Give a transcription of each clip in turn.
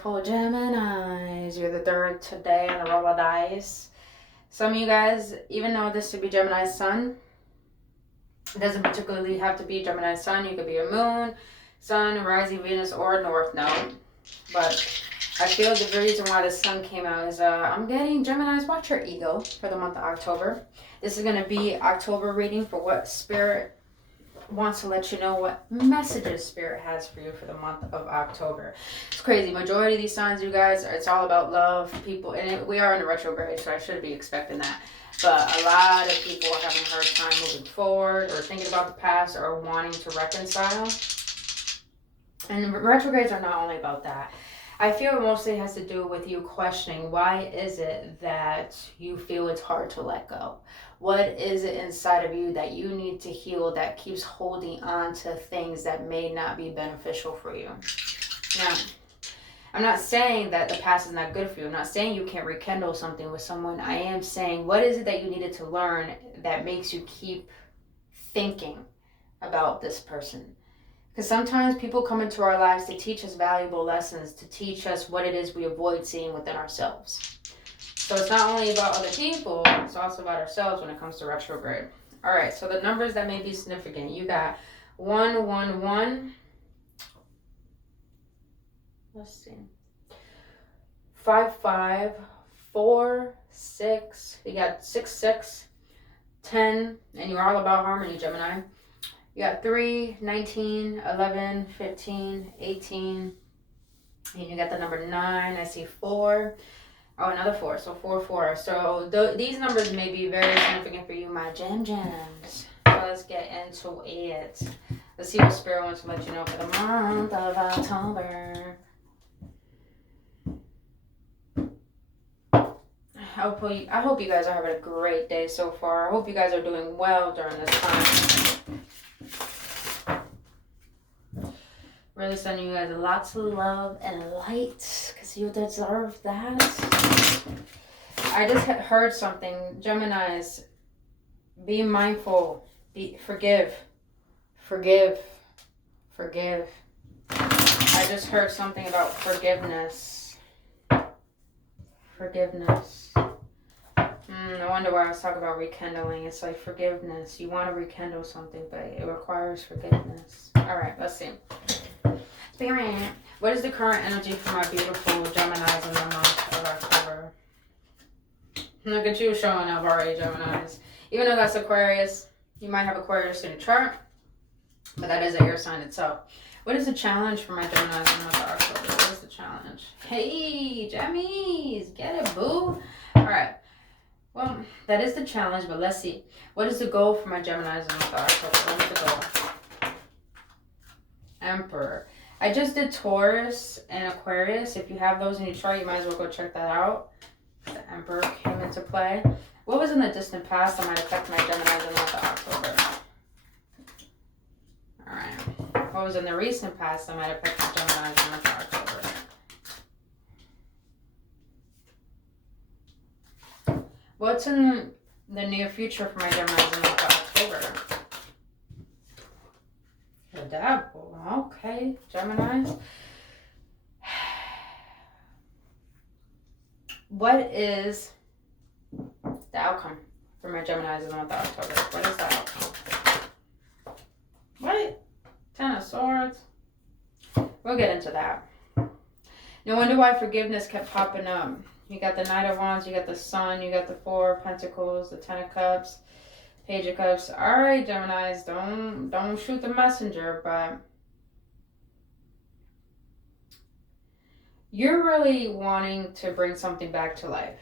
beautiful Geminis. You're the third today on the roll of dice. Some of you guys, even though this should be Gemini's sun, it doesn't particularly have to be Gemini's sun. You could be a moon, sun, rising Venus, or north node. But I feel the reason why the sun came out is I'm getting Gemini's watch your ego for the month of October. This is going to be October reading for what Spirit wants to let you know, what messages Spirit has for you for the month of October. It's crazy. Majority of these signs, you guys, it's all about love, people, and we are in a retrograde, so I should be expecting that. But a lot of people are having a hard time moving forward or thinking about the past or wanting to reconcile. And retrogrades are not only about that. I feel it mostly has to do with you questioning, why is it that you feel it's hard to let go? What is it inside of you that you need to heal that keeps holding on to things that may not be beneficial for you? Now, I'm not saying that the past is not good for you. I'm not saying you can't rekindle something with someone. I am saying, what is it that you needed to learn that makes you keep thinking about this person? Because sometimes people come into our lives to teach us valuable lessons, to teach us what it is we avoid seeing within ourselves. So it's not only about other people, it's also about ourselves when it comes to retrograde. All right, so the numbers that may be significant. You got 111. Let's see. 55, 4, 6. You got 6, 6, 10, and you're all about harmony, Gemini. You got 3, 19, 11, 15, 18, and you got the number 9. I see 4. Oh, another 4, so 4, 4. So these numbers may be very significant for you, my gems. So let's get into it. Let's see what Spirit wants to let you know for the month of October. I hope you guys are having a great day so far. I hope you guys are doing well during this time. Really sending you guys lots of love and light, because you deserve that. I just heard something. Geminis, be mindful. Forgive. I just heard something about forgiveness. I wonder why I was talking about rekindling. It's like forgiveness. You want to rekindle something, but it requires forgiveness. All right, let's see. Spirit, what is the current energy for my beautiful Geminis in the month of October? Look at you showing up already, Geminis. Even though that's Aquarius, you might have Aquarius in your chart, but that is an air sign itself. What is the challenge for my Geminis in the month of October? What is the challenge? Hey, Gemmies, get it, boo. All right. Well, that is the challenge, but let's see. What is the goal for my Geminis in the month of October? What is the goal? Emperor. I just did Taurus and Aquarius. If you have those in your chart, you might as well go check that out. The Emperor came into play. What was in the distant past that might affect my Geminis in the month of October? Alright. What was in the recent past that might affect my Geminis in the month of October? What's in the near future for my Geminis in the month of October? The Devil. Okay, Geminis. What is the outcome for my Geminis in the month of October? What is the outcome? What? 10 of Swords. We'll get into that. No wonder why forgiveness kept popping up. You got the Knight of Wands, you got the Sun, you got the 4 of Pentacles, the 10 of Cups, Page of Cups. All right, Geminis, don't shoot the messenger, but you're really wanting to bring something back to life.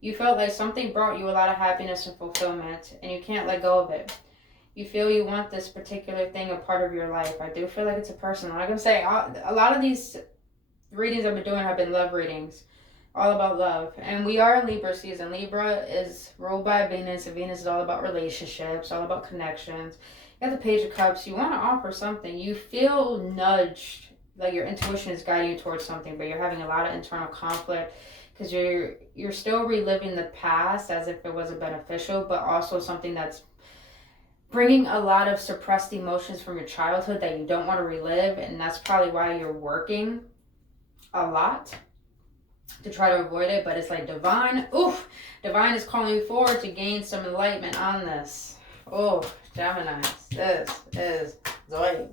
You felt like something brought you a lot of happiness and fulfillment, and you can't let go of it. You feel you want this particular thing a part of your life. I do feel like it's a person. Like I'm saying, a lot of these readings I've been doing have been love readings. All about love. And we are in Libra season. Libra is ruled by Venus, and Venus is all about relationships, all about connections. You have the Page of Cups. You want to offer something. You feel nudged, like your intuition is guiding you towards something, but you're having a lot of internal conflict because you're still reliving the past as if it wasn't beneficial, but also something that's bringing a lot of suppressed emotions from your childhood that you don't want to relive, and that's probably why you're working a lot to try to avoid it, but it's like divine. Oof, divine is calling you forward to gain some enlightenment on this. Oh, Gemini, this is Zoe.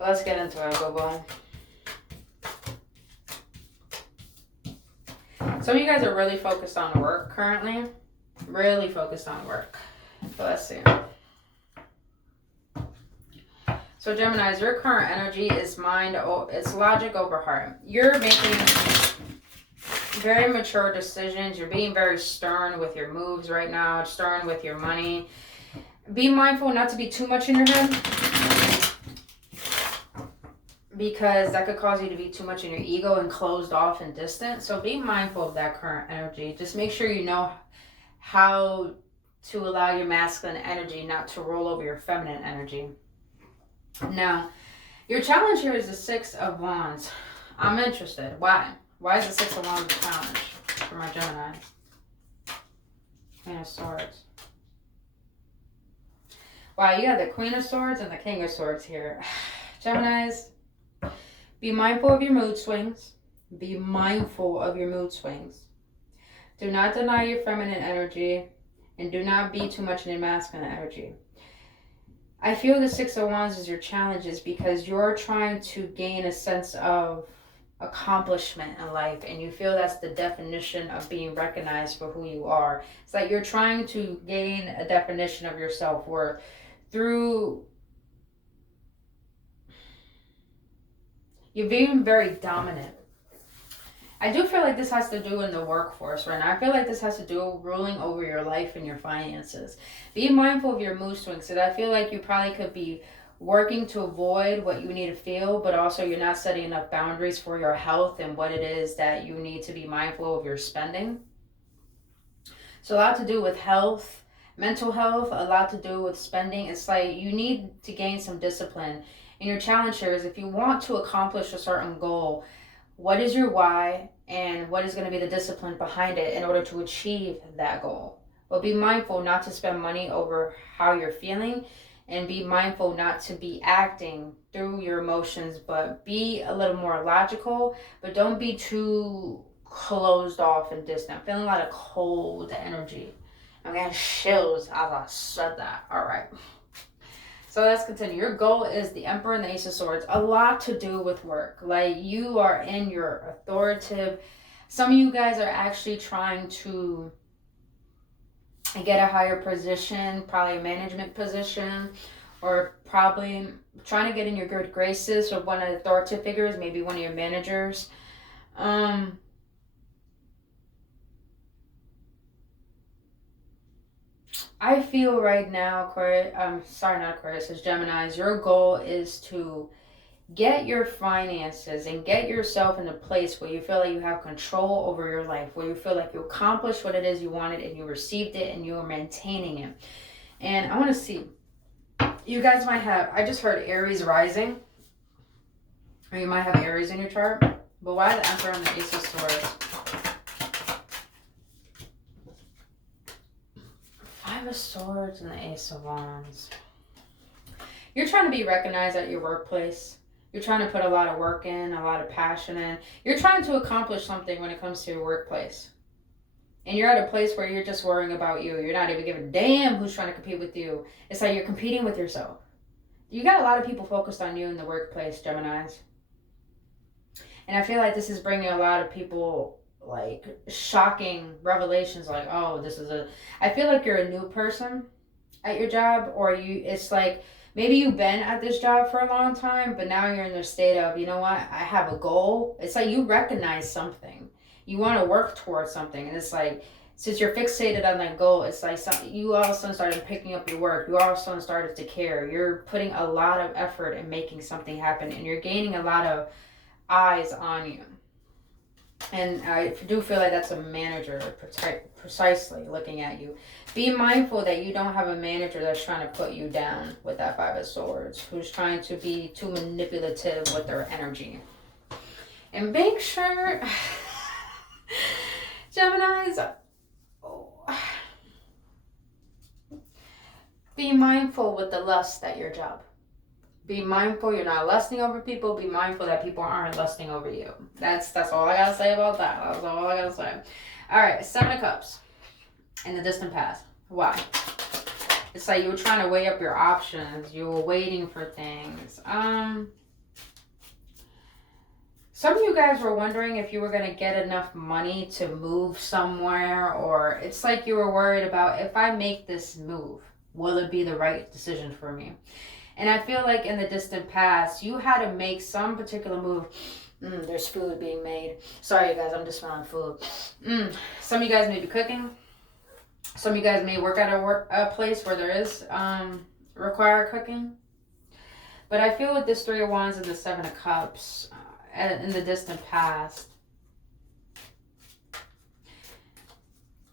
Let's get into it, boo-boo. Some of you guys are really focused on work currently. Really focused on work. So let's see. So Geminis, your current energy is mind, it's logic over heart. You're making very mature decisions. You're being very stern with your moves right now, stern with your money. Be mindful not to be too much in your head, because that could cause you to be too much in your ego and closed off and distant. So be mindful of that current energy. Just make sure you know how to allow your masculine energy not to roll over your feminine energy. Now, your challenge here is the Six of Wands. I'm interested. Why? Why is the Six of Wands a challenge for my Geminis? Queen of Swords. Wow, you got the Queen of Swords and the King of Swords here. Geminis, be mindful of your mood swings. Be mindful of your mood swings. Do not deny your feminine energy, and do not be too much in your masculine energy. I feel the Six of Wands is your challenges because you're trying to gain a sense of accomplishment in life, and you feel that's the definition of being recognized for who you are. It's like you're trying to gain a definition of your self-worth through you're being very dominant. I do feel like this has to do in the workforce right now. I feel like this has to do ruling over your life and your finances. Be mindful of your mood swings. So I feel like you probably could be working to avoid what you need to feel, but also you're not setting enough boundaries for your health and what it is that you need to be mindful of your spending. So a lot to do with health, mental health, a lot to do with spending. It's like you need to gain some discipline. And your challenge here is if you want to accomplish a certain goal, what is your why and what is going to be the discipline behind it in order to achieve that goal? But be mindful not to spend money over how you're feeling, and be mindful not to be acting through your emotions, but be a little more logical, but don't be too closed off and distant. I'm feeling a lot of cold energy. I'm getting chills as I said that. All right. So let's continue. Your goal is the Emperor and the Ace of Swords. A lot to do with work. Like you are in your authoritative. Some of you guys are actually trying to get a higher position, probably a management position, or probably trying to get in your good graces with one of the authoritative figures, maybe one of your managers. I feel right now, Aquarius, it's Geminis, your goal is to get your finances and get yourself in a place where you feel like you have control over your life, where you feel like you accomplished what it is you wanted and you received it and you are maintaining it. And I want to see, you guys might have, I just heard Aries rising, or you might have Aries in your chart, but why the Emperor and the Ace of Swords? Five of Swords and the Ace of Wands. You're trying to be recognized at your workplace. You're trying to put a lot of work in, a lot of passion in. You're trying to accomplish something when it comes to your workplace. And you're at a place where you're just worrying about you. You're not even giving a damn who's trying to compete with you. It's like you're competing with yourself. You got a lot of people focused on you in the workplace, Geminis. And I feel like this is bringing a lot of people like shocking revelations, like, oh, I feel like you're a new person at your job, or it's like maybe you've been at this job for a long time, but now you're in the state of, you know what, I have a goal. It's like you recognize something. You want to work towards something. And it's like, since you're fixated on that goal, it's like you all of a sudden started picking up your work. You all of a sudden started to care. You're putting a lot of effort in making something happen, and you're gaining a lot of eyes on you. And I do feel like that's a manager precisely looking at you. Be mindful that you don't have a manager that's trying to put you down with that Five of Swords, who's trying to be too manipulative with their energy. And make sure, Geminis, be mindful with the lust at your job. Be mindful you're not lusting over people. Be mindful that people aren't lusting over you. That's all I gotta say about that. That's all I gotta say. All right, Seven of Cups in the distant past. Why? It's like you were trying to weigh up your options. You were waiting for things. Some of you guys were wondering if you were going to get enough money to move somewhere, or it's like you were worried about, if I make this move, will it be the right decision for me? And I feel like in the distant past, you had to make some particular move. There's food being made. Sorry, you guys, I'm just smelling food. Some of you guys may be cooking. Some of you guys may work at a place where there is required cooking. But I feel with this Three of Wands and the Seven of Cups, in the distant past,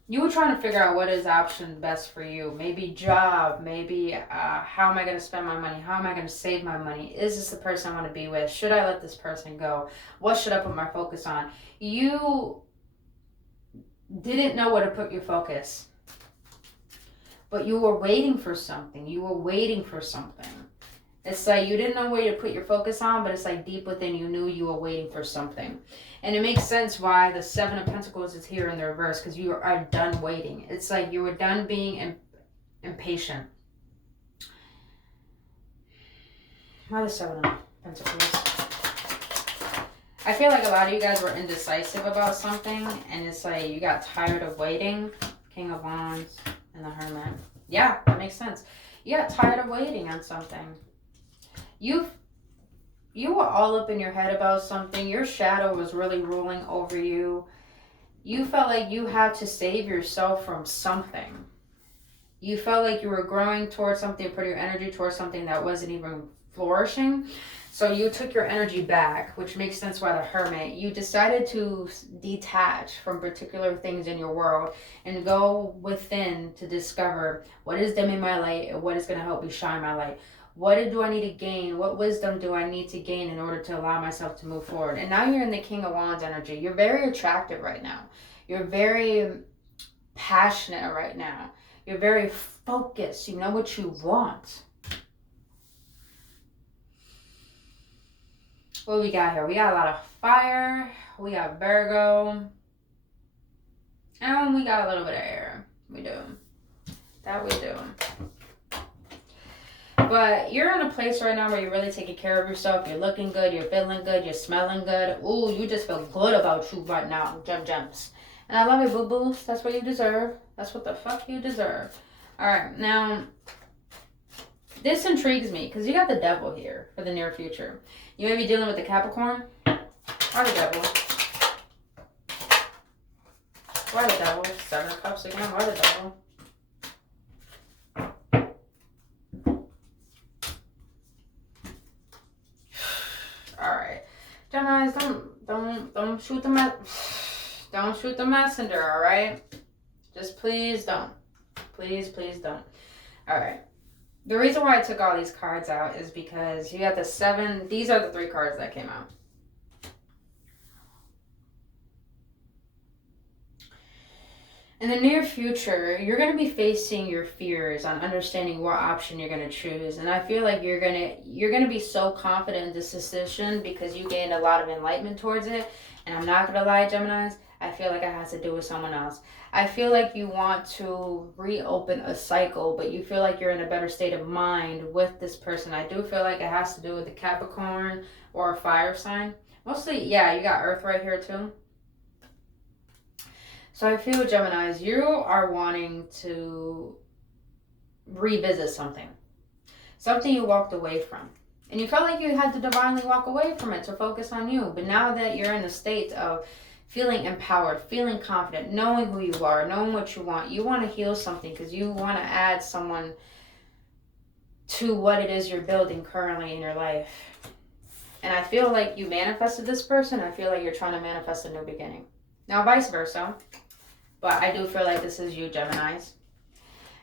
you were trying to figure out what is option best for you. Maybe job, maybe how am I going to spend my money? How am I going to save my money? Is this the person I want to be with? Should I let this person go? What should I put my focus on? You didn't know where to put your focus, but you were waiting for something. You were waiting for something. It's like you didn't know where to put your focus on, but it's like deep within you knew you were waiting for something. And it makes sense why the Seven of Pentacles is here in the reverse, because you are done waiting. It's like you were done being impatient. Why the Seven of Pentacles? I feel like a lot of you guys were indecisive about something, and it's like you got tired of waiting. King of Wands and the Hermit. Yeah, that makes sense. You got tired of waiting on something. You were all up in your head about something. Your shadow was really ruling over you. You felt like you had to save yourself from something. You felt like you were growing towards something, put your energy towards something that wasn't even flourishing. So you took your energy back, which makes sense why the Hermit. You decided to detach from particular things in your world and go within to discover what is dimming my light and what is going to help me shine my light. What do I need to gain? What wisdom do I need to gain in order to allow myself to move forward? And now you're in the King of Wands energy. You're very attractive right now. You're very passionate right now. You're very focused. You know what you want. What we got here? We got a lot of fire. We got Virgo. And we got a little bit of air. We do. That we do. But you're in a place right now where you're really taking care of yourself. You're looking good. You're feeling good. You're smelling good. Ooh, you just feel good about you right now. Gems. And I love it, boo-boos. That's what you deserve. That's what the fuck you deserve. All right. Now, this intrigues me because you got the Devil here for the near future. You may be dealing with the Capricorn or the Devil. Why the Devil? Seven of Cups again. Why the Devil? Geminis, don't shoot don't shoot the messenger, all right? Just please don't. Please don't. All right. The reason why I took all these cards out is because you got the 7. These are the 3 cards that came out. In the near future, you're going to be facing your fears on understanding what option you're going to choose. And I feel like you're going to be so confident in this decision because you gained a lot of enlightenment towards it. And I'm not going to lie, Geminis, I feel like it has to do with someone else. I feel like you want to reopen a cycle, but you feel like you're in a better state of mind with this person. I do feel like it has to do with the Capricorn or a fire sign. Mostly, yeah, you got Earth right here too. So I feel with Geminis, you are wanting to revisit something. Something you walked away from. And you felt like you had to divinely walk away from it to focus on you. But now that you're in a state of feeling empowered, feeling confident, knowing who you are, knowing what you want to heal something because you want to add someone to what it is you're building currently in your life. And I feel like you manifested this person. I feel like you're trying to manifest a new beginning. Now, vice versa. But I do feel like this is you, Geminis.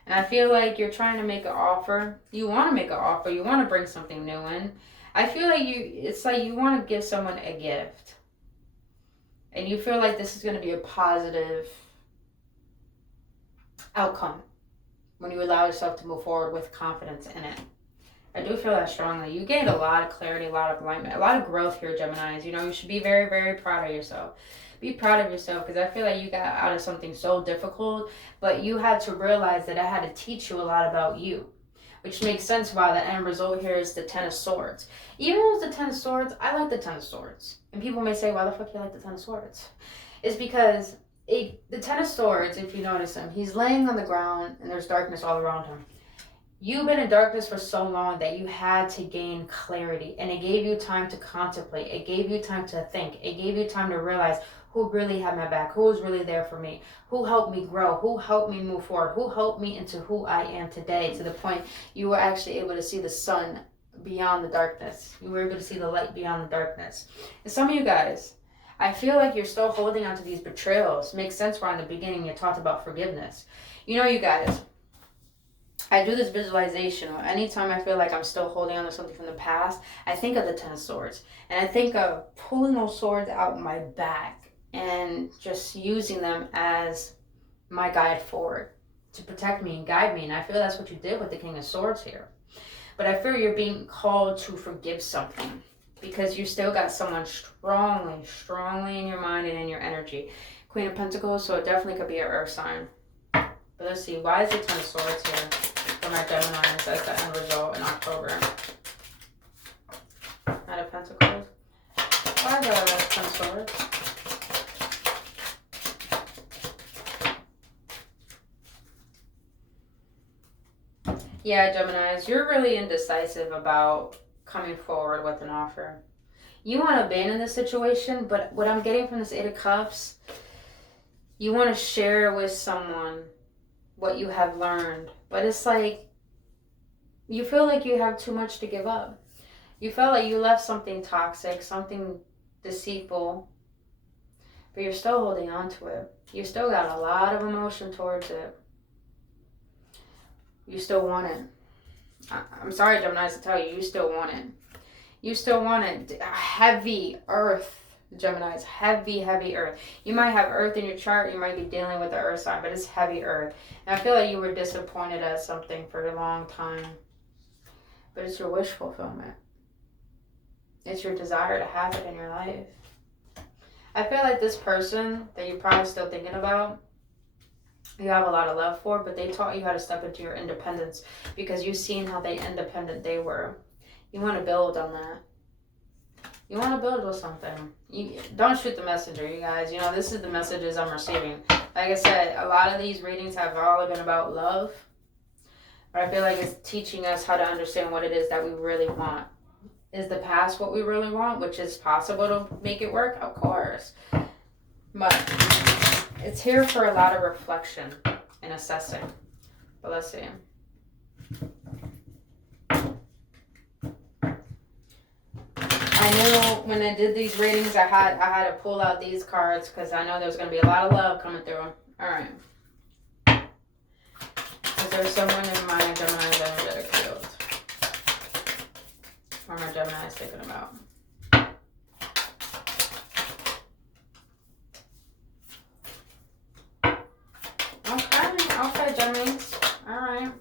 And I feel like you're trying to make an offer. You want to make an offer. You want to bring something new in. I feel like it's like you want to give someone a gift. And you feel like this is going to be a positive outcome when you allow yourself to move forward with confidence in it. I do feel that strongly. You gained a lot of clarity, a lot of alignment, a lot of growth here, Geminis. You know, you should be very, very proud of yourself. Be proud of yourself, because I feel like you got out of something so difficult, but you had to realize that I had to teach you a lot about you, which makes sense why the end result here is the Ten of Swords. Even though it's the Ten of Swords, I like the Ten of Swords. And people may say, why the fuck you like the Ten of Swords? It's because the Ten of Swords, if you notice him, he's laying on the ground and there's darkness all around him. You've been in darkness for so long that you had to gain clarity, and it gave you time to contemplate. It gave you time to think. It gave you time to realize who really had my back, who was really there for me, who helped me grow, who helped me move forward, who helped me into who I am today, to the point you were actually able to see the sun beyond the darkness. You were able to see the light beyond the darkness. And some of you guys, I feel like you're still holding on to these betrayals. Makes sense why in the beginning you talked about forgiveness. You know, you guys, I do this visualization. Anytime I feel like I'm still holding on to something from the past, I think of the Ten of Swords. And I think of pulling those swords out my back and just using them as my guide forward to protect me and guide me. And I feel that's what you did with the King of Swords here. But I feel you're being called to forgive something, because you still got someone strongly in your mind and in your energy. Queen of Pentacles, so it definitely could be an earth sign. But let's see, why is the Ten of Swords here for my Geminis as the end result in October? Knight of Pentacles. Why the Ten of Swords? Yeah, Geminis, you're really indecisive about coming forward with an offer. You want to abandon the situation, but what I'm getting from this Eight of Cups, you want to share with someone what you have learned. But it's like, you feel like you have too much to give up. You felt like you left something toxic, something deceitful, but you're still holding on to it. You still got a lot of emotion towards it. You still want it. I'm sorry, Geminis, to tell you, you still want it. You still want it. Heavy earth, Geminis. Heavy earth. You might have earth in your chart. You might be dealing with the earth sign, but it's heavy earth. And I feel like you were disappointed at something for a long time. But it's your wish fulfillment. It's your desire to have it in your life. I feel like this person that you're probably still thinking about, you have a lot of love for, but they taught you how to step into your independence because you've seen how independent they were. You want to build on that. You want to build with something. You don't shoot the messenger, you guys. You know, this is the messages I'm receiving. Like I said, a lot of these readings have all been about love. But I feel like it's teaching us how to understand what it is that we really want. Is the past what we really want, which is possible to make it work? Of course. But it's here for a lot of reflection and assessing. But let's see. I knew when I did these readings, I had to pull out these cards because I know there's going to be a lot of love coming through. All right. Is there someone in my Gemini's energetic field? Or my Gemini's thinking about? Okay, Geminis. All right.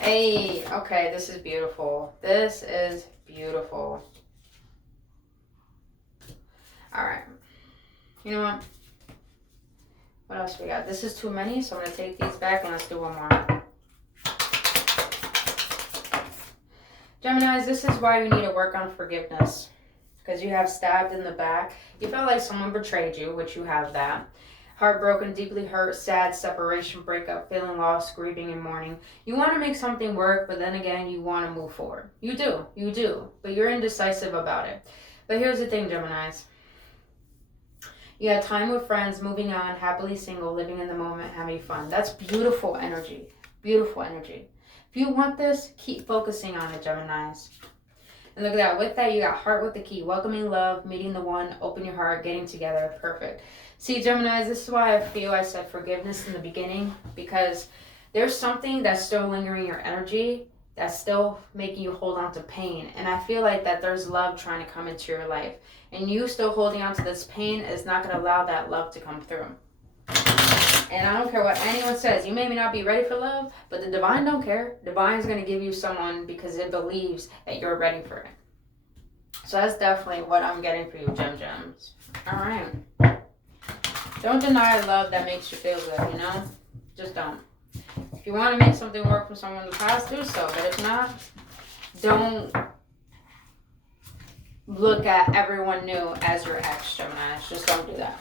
Hey, okay, this is beautiful. This is beautiful. All right. You know what? What else we got? This is too many, so I'm going to take these back and let's do one more. Geminis, this is why you need to work on forgiveness. Because you have stabbed in the back. You felt like someone betrayed you, which you have that. Heartbroken, deeply hurt, sad, separation, breakup, feeling lost, grieving, and mourning. You want to make something work, but then again, you want to move forward. You do. But you're indecisive about it. But here's the thing, Geminis. You had time with friends, moving on, happily single, living in the moment, having fun. That's beautiful energy. Beautiful energy. If you want this, keep focusing on it, Geminis. And look at that. With that, you got heart with the key. Welcoming love, meeting the one, open your heart, getting together. Perfect. See, Geminis, this is why I feel I said forgiveness in the beginning. Because there's something that's still lingering your energy, that's still making you hold on to pain. And I feel like that there's love trying to come into your life. And you still holding on to this pain is not going to allow that love to come through. And I don't care what anyone says. You may not be ready for love, but the divine don't care. Divine is going to give you someone because it believes that you're ready for it. So that's definitely what I'm getting for you, gems. All right. Don't deny love that makes you feel good, you know? Just don't. If you want to make something work for someone in the past, do so. But if not, don't look at everyone new as your ex, Gemini. Just don't do that.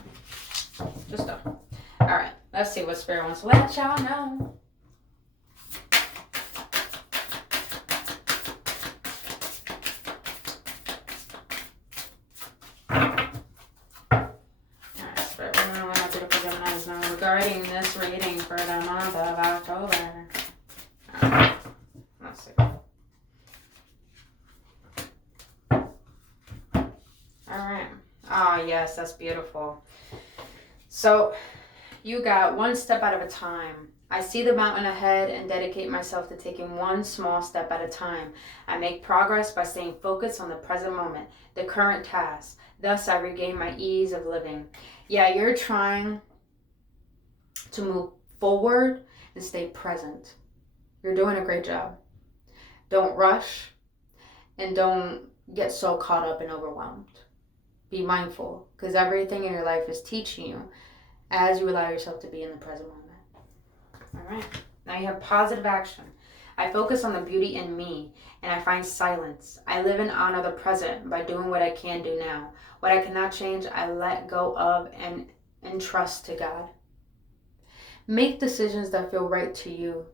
Just don't. All right. Let's see what Spirit wants to let y'all know. Regarding this reading for the month of October. Alright, let's see. Alright. Oh, yes, that's beautiful. So, you got one step at a time. I see the mountain ahead and dedicate myself to taking one small step at a time. I make progress by staying focused on the present moment, the current task. Thus, I regain my ease of living. Yeah, you're trying to move forward and stay present. You're doing a great job. Don't rush and don't get so caught up and overwhelmed. Be mindful, because everything in your life is teaching you as you allow yourself to be in the present moment. All right. Now you have positive action. I focus on the beauty in me and I find silence. I live and honor the present by doing what I can do now. What I cannot change, I let go of and entrust to God. Make decisions that feel right to you,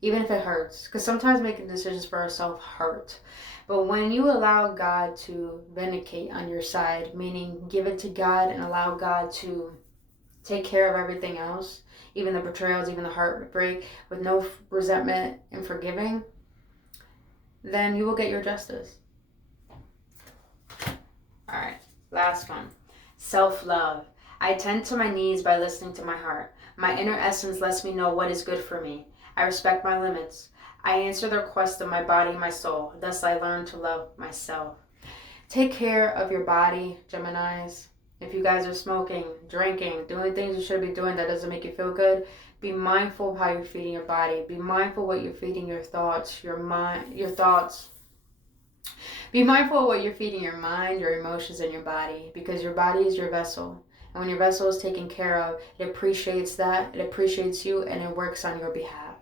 even if it hurts. Because sometimes making decisions for ourselves hurt. But when you allow God to vindicate on your side, meaning give it to God and allow God to take care of everything else, even the betrayals, even the heartbreak, with no resentment and forgiving, then you will get your justice. All right, last one. Self-love. I tend to my needs by listening to my heart. My inner essence lets me know what is good for me. I respect my limits. I answer the requests of my body and my soul. Thus I learn to love myself. Take care of your body, Geminis. If you guys are smoking, drinking, doing things you should be doing that doesn't make you feel good, be mindful of how you're feeding your body. Be mindful what you're feeding your thoughts, your mind, your thoughts. Be mindful of what you're feeding your mind, your emotions, and your body, because your body is your vessel. And when your vessel is taken care of, it appreciates that, it appreciates you, and it works on your behalf.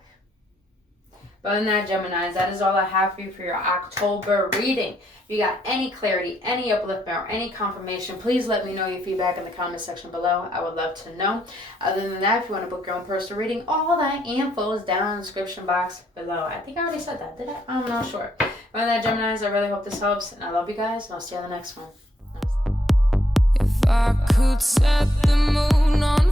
But other than that, Geminis, that is all I have for you for your October reading. If you got any clarity, any upliftment, or any confirmation, please let me know your feedback in the comment section below. I would love to know. Other than that, if you want to book your own personal reading, all that info is down in the description box below. I think I already said that, did I? I'm not sure. Other than that, Geminis, I really hope this helps, and I love you guys, and I'll see you on the next one. If I could set the moon on